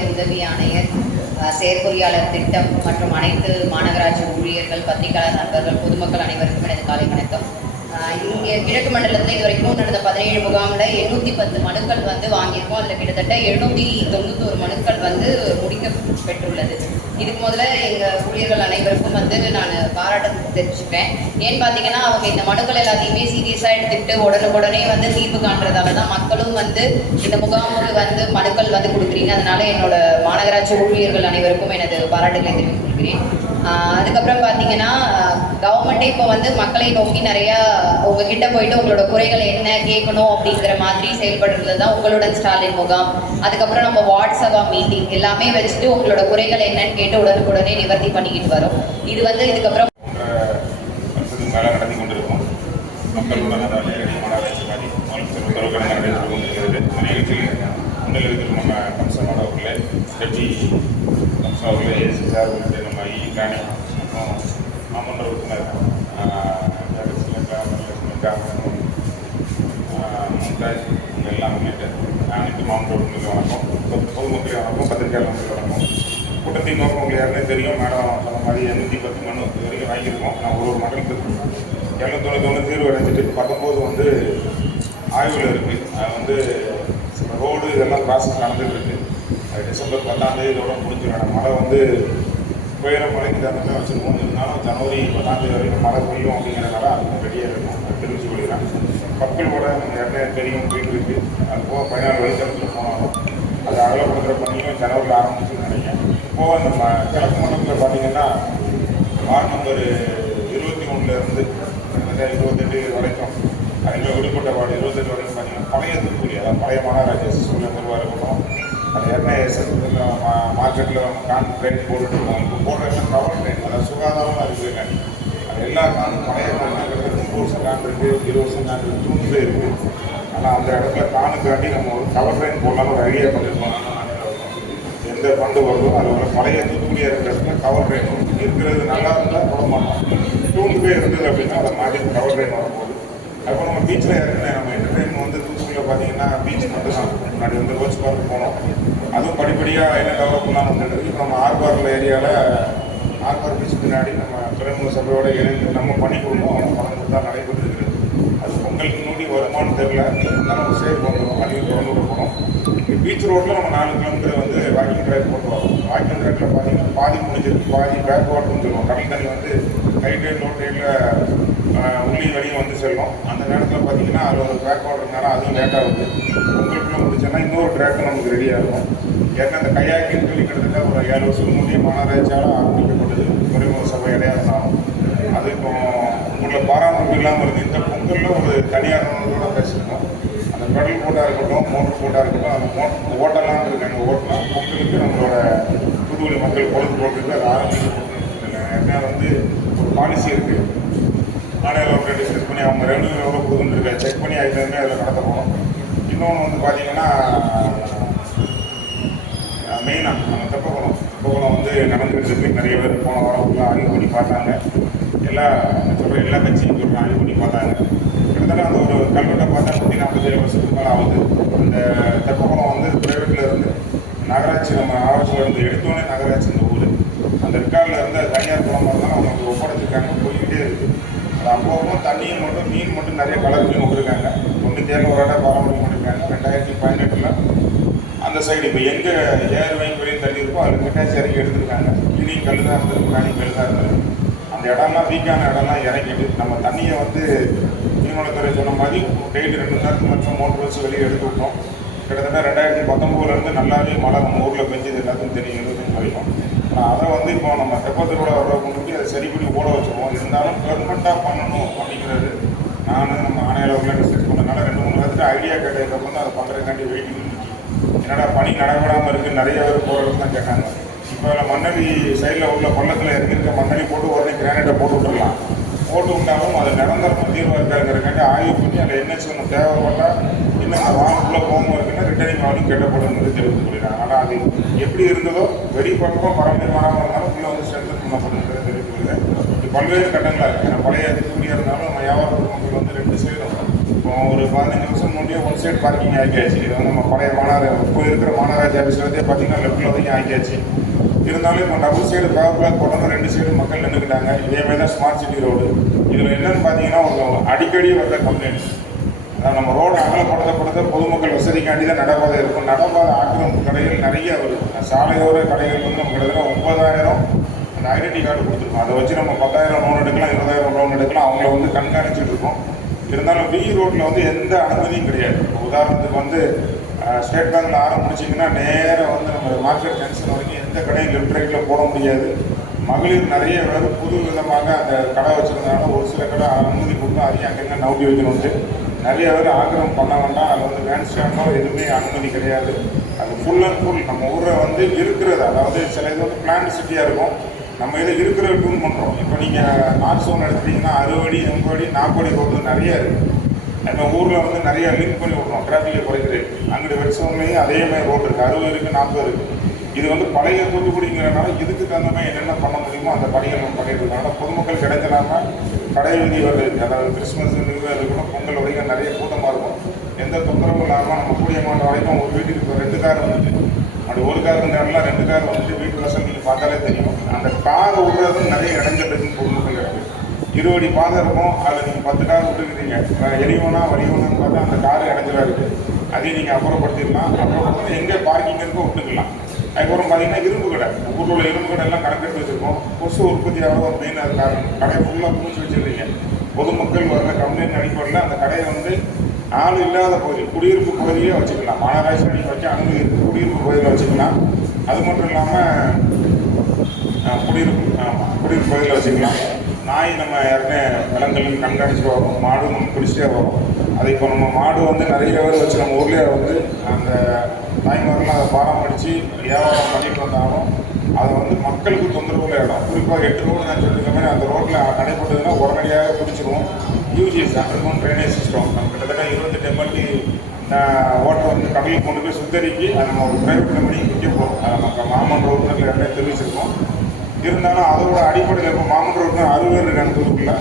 ஆசிரியர் உதவி ஆணையர் செயற்பொறியாளர் திட்டம் மற்றும் அனைத்து மாநகராட்சி ஊழியர்கள் பத்திரிகையாளர் நண்பர்கள் பொதுமக்கள் அனைவருக்கும் எனது காலை வணக்கம். இங்கே கிழக்கு மண்டலத்தில் இது வரைக்கும் நடந்த பதினேழு முகாமில் எண்ணூற்றி பத்து மனுக்கள் வந்து வாங்கியிருக்கோம். அதில் கிட்டத்தட்ட எழுநூற்றி தொண்ணூத்தோரு மனுக்கள் வந்து முடிக்க பெற்றுள்ளது. இதுக்கு முதல்ல எங்கள் ஊழியர்கள் அனைவருக்கும் வந்து நான் பாராட்டு தெரிவிச்சுக்கிறேன். ஏன்னு பார்த்தீங்கன்னா அவங்க இந்த மனுக்கள் எல்லாத்தையுமே சீரியஸாக எடுத்துக்கிட்டு உடனுக்குடனே வந்து தீர்வு காண்றதால தான் மக்களும் வந்து இந்த முகாமுக்கு வந்து மனுக்கள் வந்து கொடுக்குறீங்க. அதனால் என்னோட மாநகராட்சி ஊழியர்கள் அனைவருக்கும் எனது பாராட்டுகளை தெரிவித்துக் கொள்கிறேன். அதுக்கப்புறம் பார்த்தீங்கன்னா கவர்மெண்ட்டே இப்போ வந்து மக்களை நோக்கி நிறையா உங்ககிட்ட போயிட்டு உங்களோட குறைகள் என்ன கேட்கணும் அப்படிங்கிற மாதிரி செயல்படுறது தான் உங்களுடன் ஸ்டாலின் முகாம். அதுக்கப்புறம் நம்ம வாட்ஸ்அப்பா மீட்டிங் எல்லாமே வச்சுட்டு உங்களோட குறைகள் என்னன்னு கேட்டு உடனுக்குடனே நிவர்த்தி பண்ணிக்கிட்டு வரோம். இது வந்து இதுக்கப்புறம் நடத்தி கொண்டிருக்கும் மாநகராட்சி மாதிரி உத்தரவுகள் கொண்டிருக்கிறது இந்த நிகழ்ச்சியில் முன்னில் இருக்கிற நம்ம கம்சனோட அவர்களே டெப்டி கம்சன் அவர்களே ஏசி சார் உள்ளிட்ட நம்ம இ பிளானிங் மற்றும் மாமன்ற உறுப்பினர் ஆஹ், ஜெகஸ்லங்கா, மல்லஸ்லங்கா, ஆஹ், எல்லாம் அனைத்து மாமன்ற உறுப்பினர்கள் வணக்கம் பொதுமக்கள் வணக்கம் பத்திரிகையாளர் வணக்கம் கூட்டத்தின் நோக்கம் உங்களுக்கு யாருமே தெரியும் மேடம் சொன்ன மாதிரி எண்ணூற்றி பத்து மணி வரைக்கும் வாங்கியிருக்கோம் நான் ஒரு ஒரு மண்டலத்துக்கு எழுநூத்தொண்ணூத்தி ஒன்று தீர்வு அடைஞ்சிட்டு பத்தொம்போது வந்து ஆய்வில் இருக்குது அது வந்து ரோடு இதெல்லாம் ப்ராசஸ் நடந்துகிட்ருக்கு அது டிசம்பர் பத்தாந்தேதி இதோட முடிஞ்சிடும். மழை வந்து புயல மழைக்கு தகுந்த வச்சுருக்கோம். இருந்தாலும் ஜனவரி பத்தாந்தேதி வரைக்கும் மழை பெய்யும் அப்படிங்கிறனால அதுக்கும் ரெடியாக இருக்கும் அது தெரிவிச்சு கொள்கிறேன் கூட நிறைய தெரியும் போயிட்டு இருக்கு அது போக பதினாறு வழித்தடத்தில் போனாலும் அது அகலப்படுத்துகிற பணியும் ஜனவரியில் ஆரம்பிச்சுன்னு நினைக்கிறேன். போக நம்ம கிழக்கு மண்டலத்தில் பார்த்தீங்கன்னா வார்டு நம்பர் இருபத்தி ஒன்றுலேருந்து இருபத்தெட்டு வரைக்கும் அதில் விடுபட்ட வார்டு இருபத்தெட்டு வரைக்கும் பார்த்தீங்கன்னா பழைய தூத்துக்குடி அதாவது பழைய மாநகராட்சி எஸ்எஸ்ல நிர்வாகம் இருக்கட்டும் அது என்ன மார்க்கெட்டில் நம்ம கான் ட்ரெயின் போட்டுட்டு இப்போ போடுற டவர் கவர் ட்ரெயின் அதாவது சுகாதாரமாக இருக்குது அது எல்லா கானும் பழைய கான் முப்பது வருஷம் கான் இருக்குது இருபது வருஷம் கான் இருக்குது தூண்டிலே இருக்குது ஆனால் அந்த இடத்துல காணுக்காண்டி நம்ம ஒரு கவர் ட்ரெயின் போடலாம் ஒரு ஐடியா பண்ணியிருக்கோம் எந்த ஃபண்டு வருதோ அது ஒரு பழைய தூத்துக்குடியாக இருக்கிற இடத்துல கவர் ட்ரெயின் இருக்கிறது நல்லா இருந்தால் போட மாட்டோம். தூணுக்கே இருந்தது அப்படின்னா அதை மாற்றி கவர் ட்ரெயின் வரும்போது அப்போ நம்ம பீச்சில் ஏற்கனவே நம்ம என்டர்டைன் வந்து தூத்துக்குடியில் பார்த்தீங்கன்னா பீச் மட்டும் தான் முன்னாடி வந்து ரோஸ் பார்க் போனோம். அதுவும் படிப்படியாக என்ன டெவலப் பண்ணலாம் வந்துருக்கு இப்போ நம்ம ஆர்பாரில் ஏரியாவில் ஆர்பார் பீச் பின்னாடி நம்ம துறைமுக சபையோட இணைந்து நம்ம பணி கொடுப்போம் அவங்க பணம் கொடுத்தா நடைபெற்று இருக்கிறது அது பொங்கலுக்கு முன்னாடி வருமானு தெரியல. இருந்தாலும் சேவ் பண்ணுறோம் அதையும் திறந்து கொடுக்கணும். பீச் ரோட்டில் நம்ம நாலு கிலோமீட்டர் வந்து வாக்கிங் ட்ராக் போட்டு வரோம் வாக்கிங் ட்ராக்கில் பார்த்தீங்கன்னா பாதி முடிஞ்சிருக்கு பாதி பேக் வாட்டர்னு சொல்லுவோம். கடல் தண்ணி வந்து ஹை டைட் லோ டைட்டில் உள்ளி வழியும் வந்து செல்லும் அந்த நேரத்தில் பார்த்தீங்கன்னா அது ஒரு பேக் வாட்டர்னால அதுவும் லேட்டாக ஆகுது உங்களுக்குள்ள முடிச்சோன்னா இன்னொரு ட்ராக் நமக்கு ரெடியாக இருக்கும். ஏன்னா அந்த கையாக்கின்னு சொல்லி கிட்டத்தட்ட ஒரு ஏழு வருஷத்துக்கு முன்னே மாநகராட்சியால் ஆரம்பிக்கப்பட்டது. துறைமுக சபை இடையாளம் அது இப்போ உங்களை பராமரிப்பு இல்லாமல் இருந்து இந்த பொங்கலில் ஒரு தனியார் பேசியிருக்கோம் அந்த போட்டாக இருக்கட்டும் மோட்டர் போட்டாக இருக்கட்டும் அந்த மோட்டர் ஓட்டலாம் இருக்காங்க ஓட்டலாம் மக்களுக்கு நம்மளோட புதுவெளி மக்கள் பொழுதுபோக்குக்கு அது ஆரம்பிக்கப்பட்டிருக்காங்க ஏன்னா வந்து ஒரு பாலிசி இருக்குது மாநில ஒரு டிஸ்கஸ் பண்ணி அவங்க ரெவன்யூ எவ்வளோ கொடுக்குன்னு செக் பண்ணி அதுலேருந்து அதில் நடத்த போகணும் இன்னொன்று வந்து பார்த்தீங்கன்னா மெயினாக நம்ம தெப்பகுளம் தெப்பகுளம் வந்து நடந்துகிட்டு இருக்கு. நிறைய பேர் போன வாரம் ஃபுல்லாக ஆய்வு பண்ணி பார்த்தாங்க. எல்லா சொல்கிற எல்லா கட்சியும் சொல்கிற ஆய்வு பண்ணி பார்த்தாங்க. கிட்டத்தட்ட அந்த ஒரு கல்வெட்டை பார்த்தா நூற்றி நாற்பத்தேழு வருஷத்துக்கு மேலே ஆகுது. அந்த தெப்பக்குளம் வந்து ப்ரைவேட்டில் இருந்து நகராட்சி நம்ம ஆராய்ச்சியில் இருந்து எடுத்தோடனே நகராட்சி இந்த ஊர். அந்த ரெக்கார்டில் இருந்து தனியார் குளமாக இருந்தாலும் அவங்க ஒப்படைச்சிருக்காங்க போய்கிட்டே இருக்குது அது அப்போ தண்ணியும் மட்டும் மீன் மட்டும் நிறைய கலர் மீன் விட்டுருக்காங்க தொண்ணூத்தேழு ஒரு இடம் பாரம்பரியம் பண்ணியிருக்காங்க ரெண்டாயிரத்தி பதினெட்டில் அந்த சைடு இப்போ எங்கே ஏர் வயல் வரையும் தண்ணி இருக்கோ அதில் மிட்டாச்சி இறக்கி எடுத்திருக்காங்க. கிளியும் கல் தான் இருந்திருக்கு காணி கல் தான் இருந்திருக்கு அந்த இடம்லாம் வீக்கான இடம்லாம் இறக்கிட்டு நம்ம தண்ணியை வந்து நீதிமன்றத்துறை சொன்ன மாதிரி டெய்லி ரெண்டு நேரத்துக்கு மற்றும் மோட்டர் வருஷம் வெளியே எடுத்து விட்டோம் கிட்டத்தட்ட ரெண்டாயிரத்தி பத்தொம்போதுலேருந்து நல்லாவே மழை நம்ம ஊரில் பெஞ்சது எல்லாத்துக்கும் தெரியும் இருபத்தஞ்சு வரைக்கும் ஆனால் அதை வந்து இப்போ நம்ம தெப்பத்தூரோட வர முன்னாடி அதை சரி பண்ணி ஓட வச்சுருவோம். இருந்தாலும் பெர்மனண்ட்டாக பண்ணணும் அப்படிங்கிறது நான் நம்ம ஆணையாளர்களை டிஸ்கஸ் பண்ணனால ரெண்டு மூணு பேர்த்து ஐடியா கேட்டதுக்கு வந்து அதை பண்ணுறதுக்காண்டி வெயிட்டிங் என்னடா பணி நடைபெறாமல் இருக்குது நிறைய பேர் போகிறதுக்கு தான் கேட்டாங்க. இப்போ மண்ணடி சைடில் உள்ள பள்ளத்தில் இறங்கியிருக்க மண்ணடி போட்டு உடனே கிரானைட்டை போட்டு விட்டுடலாம் போட்டு விட்டாலும் அது நிரந்தரமாக தீர்வாக இருக்காங்கிறக்காண்டி ஆய்வு பண்ணி அதில் என்ன சொன்ன தேவைப்பட்டால் இன்னும் அந்த வாகனக்குள்ளே போகும் இருக்குன்னா ரிட்டர்னிங் வாங்கி கெட்டப்படும் என்று தெரிவித்து கொள்கிறாங்க ஆனால் அது எப்படி இருந்ததோ வெளி பக்கம் பராமரிமானமாக இருந்தாலும் உள்ளே வந்து ஸ்ட்ரென்தன் பண்ணப்படுங்கிறத தெரிவித்து கொள்கிறேன். இது பல்வேறு கட்டங்களாக இருக்குது பழைய அதிகூடியாக இருந்தாலும் நம்ம வியாபார மக்கள் வந்து ரெண்டு சைடும் இப்போ ஒரு பதினஞ்சு வருஷம் முன்னாடியே ஒன் சைடு பார்க்கிங் ஆக்கியாச்சு இது வந்து நம்ம பழைய மாநகர இப்போ இருக்கிற மாநகராட்சி ஆஃபீஸ்லேருந்தே பார்த்தீங்கன்னா லெஃப்டில் வரைக்கும் ஆக்கியாச்சு இருந்தாலும் இப்போ டபுள் சைடு கவர் பிளாக் போட்டோம்னா ரெண்டு சைடு மக்கள் நின்றுக்கிட்டாங்க இதே மாதிரி தான் ஸ்மார்ட் சிட்டி ரோடு இதில் என்னன்னு பார்த்தீங்கன்னா ஒரு அடிக்கடி வர்ற கம்ப்ளைண்ட் நம்ம ரோடு அகலப்படுத்தப்படுத்த பொதுமக்கள் வசதிக்காண்டி தான் நடப்பாதை. இருக்கும் நடப்பாதை ஆக்கிரமிப்பு கடைகள் நிறைய வருது சாலையோர கடைகள் வந்து நம்ம கிட்டத்தட்ட ஒன்பதாயிரம் அந்த ஐடென்டி கார்டு கொடுத்துருக்கோம். அதை வச்சு நம்ம பத்தாயிரம் லோன் எடுக்கலாம் இருபதாயிரம் லோன் எடுக்கலாம். அவங்கள வந்து கண்காணிச்சுட்டு இருக்கோம். இருந்தாலும் வி ரோட்டில் வந்து எந்த அனுமதியும் கிடையாது. உதாரணத்துக்கு வந்து ஸ்டேட் பேங்க்ல ஆரம்பிச்சிங்கன்னா நேராக வந்து நம்ம மார்க்கெட் ஜங்ஷன் வரைக்கும் எந்த கடையும் லெஃப்ட் ரைட்டில் போட முடியாது. மகளிர் நிறைய பேர் புது விதமாக அந்த கடை வச்சிருந்தாங்க ஒரு சில கடை அனுமதி கொடுத்து அதையும் அங்கங்கே நவுட்டி வைக்கணும்ட்டு. நிறைய பேர் ஆக்கிரமம் பண்ண வேண்டாம். அதில் வந்து வேன் ஸ்டாண்டோ எதுவுமே அனுமதி கிடையாது. அது ஃபுல் அண்ட் ஃபுல் நம்ம ஊரை வந்து இருக்கிறது அதாவது சில இது வந்து பிளான் சிட்டியாக இருக்கும். நம்ம இதை இருக்கிற டியூன் பண்ணுறோம் இப்போ நீங்கள் நார்த் சோன் எடுத்துட்டிங்கன்னா அறுபடி எண்படி நாற்படி ரோடு நிறைய இருக்குது நம்ம ஊரில் வந்து நிறைய லிங்க் பண்ணி விட்றோம் டிராஃபிக்கை குறைக்கிறது அங்கிட்டு வெட்சவங்களையும் அதே மாதிரி ரோடு இருக்குது அறுபது இருக்குது நாற்பது இருக்குது இது வந்து பழைய தூத்துக்குடிங்கிறனால இதுக்கு தகுந்த மாதிரி என்னென்ன பண்ண முடியுமோ அந்த பணிகள் நம்ம பண்ணிட்டு இருக்கோம். ஆனால் பொதுமக்கள் கிடைக்கலாம? கடை வீதி வருது. அதாவது கிறிஸ்மஸ் நிறுவனம் இருக்கணும் பொங்கல் வரைக்கும் நிறைய கூட்டமாக இருக்கும். எந்த தொந்தரவும் இல்லாமல் நம்ம கூடிய மாட்ட வரைக்கும் ஒரு வீட்டுக்கு இப்போ ரெண்டு கார் வந்துட்டு அப்படி ஒரு கார் இருந்தாலும் ரெண்டு கார் வந்துட்டு வீட்டு வாசல் பார்த்தாலே தெரியும். அந்த கார் விடுறது நிறைய இடைஞ்சல் இருக்குன்னு பொதுமக்கள் இருபடி பாதை இருக்கும். அதில் நீங்கள் பத்து கார் விட்டுருக்கிறீங்க எரியவனா வரியவனான்னு பார்த்தா அந்த கார் இடைஞ்சலாக இருக்குது அதையும் நீங்கள் அப்புறப்படுத்திடலாம். அப்புறப்படுத்தி எங்கே பார்க்கிங் இருக்கோ விட்டுக்கலாம். அதுக்கப்புறம் பார்த்தீங்கன்னா இரும்பு கடை. ஊரில் உள்ள இரும்பு கடை எல்லாம் கணக்கெடுத்து வச்சுருக்கோம். கொசு உற்பத்தி ஆக ஒரு மெயின் அது காரணம். கடையை ஃபுல்லாக பூச்சி வச்சுருக்கீங்க. பொதுமக்கள் வர்ற கம்ப்ளைண்ட் அடிப்படையில் அந்த கடையை வந்து ஆள் இல்லாத பகுதி குடியிருப்பு பகுதியே வச்சுக்கலாம். மாநகராட்சி நீங்கள் வச்சு அனுமதி இருக்கு குடியிருப்பு பகுதியில் வச்சுக்கலாம். அது மட்டும் இல்லாமல் குடியிருப்பு ஆமாம் குடியிருப்பு பகுதியில் வச்சுக்கலாம். நாய் நம்ம ஏற்கனவே விலங்குகள் கண்காணிச்சுட்டு வரோம் மாடு நம்ம பிடிச்சிட்டே வரோம் அது இப்போ நம்ம மாடு வந்து நிறைய பேர் வச்சு நம்ம ஊர்லேயே வந்து அந்த தாய்மாரெலாம் அதை பராமரித்து வியாபாரம் பண்ணிட்டு வந்தாலும் அதை வந்து மக்களுக்கு தொந்தரவுள்ள இடம். குறிப்பாக எட்டு ரோடு நான் சொல்லியிருக்க மாதிரி அந்த ரோட்டில் நடைபெற்றதுன்னா உடனடியாக பிடிச்சிருவோம். யூஜிஎஸ் அண்டர்கிரவுண்ட் ட்ரைனேஜ் சிஸ்டம் நம்ம கிட்டத்தட்ட இருபத்தெட்டு எம்எல்டி ஓட்டர் வந்து கடலுக்கு கொண்டு போய் சுத்தரிக்கி அதை நம்ம ஒரு பிரைவேட் கம்பெனிக்கு விற்க போகிறோம் அதை நம்ம மாமன் ரோட்டில் ஏற்கனவே தெரிவிச்சிருக்கோம். இருந்தாலும் அதோட அடிப்படையில் இப்போ மாமன் ரோட்டில் அறுபது பேர் இருக்காங்க தூத்துக்குள்ள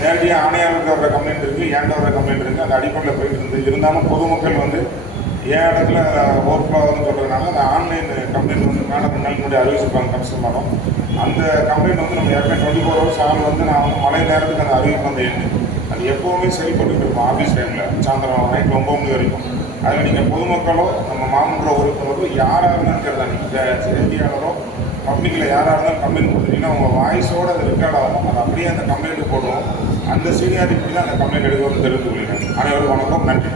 நேரடியாக ஆணையாளருக்கு வர கம்ப்ளைண்ட் இருக்குது ஏன்ட வர கம்ப்ளைண்ட் இருக்குது அந்த அடிப்படையில் போயிட்டு இருந்து. இருந்தாலும் பொதுமக்கள் வந்து ஏன் இடத்துல ஓவர் ஃப்ளோ சொல்கிறதுனால அந்த ஆன்லைன் கம்ப்ளைண்ட் வந்து மேடம் ரெண்டு நாள் முன்னாடி அறிவிச்சிருப்பாங்க கமிஷன் மேடம் அந்த கம்ப்ளைண்ட் வந்து நம்ம ஏற்கனவே டுவெண்ட்டி ஃபோர் ஹவர்ஸ் ஆள் வந்து நான் வந்து மழை நேரத்துக்கு அந்த அறிவிப்பு வந்து எண்ணு அது எப்போவுமே செயல்பட்டு இருக்கும் ஆஃபீஸ் டைமில் சாயந்தரம் நைட் ஒம்பது மணி வரைக்கும். அதில் நீங்கள் பொதுமக்களோ நம்ம மாமன்ற உறுப்பினரோ யாராக இருந்தாலும் நீங்கள் செய்தியாளரோ பப்ளிக்கில் யாராக இருந்தாலும் கம்ப்ளைண்ட் கொடுத்துட்டீங்கன்னா உங்கள் வாய்ஸோட அது ரெக்கார்ட் ஆகும். அது அப்படியே அந்த கம்ப்ளைண்ட் போடுவோம். அந்த சீனியாரிட்டி தான் அந்த கம்ப்ளைண்ட் எடுக்கணும்னு தெரிந்து கொள்கிறேன். அனைவரும் வணக்கம். நன்றி.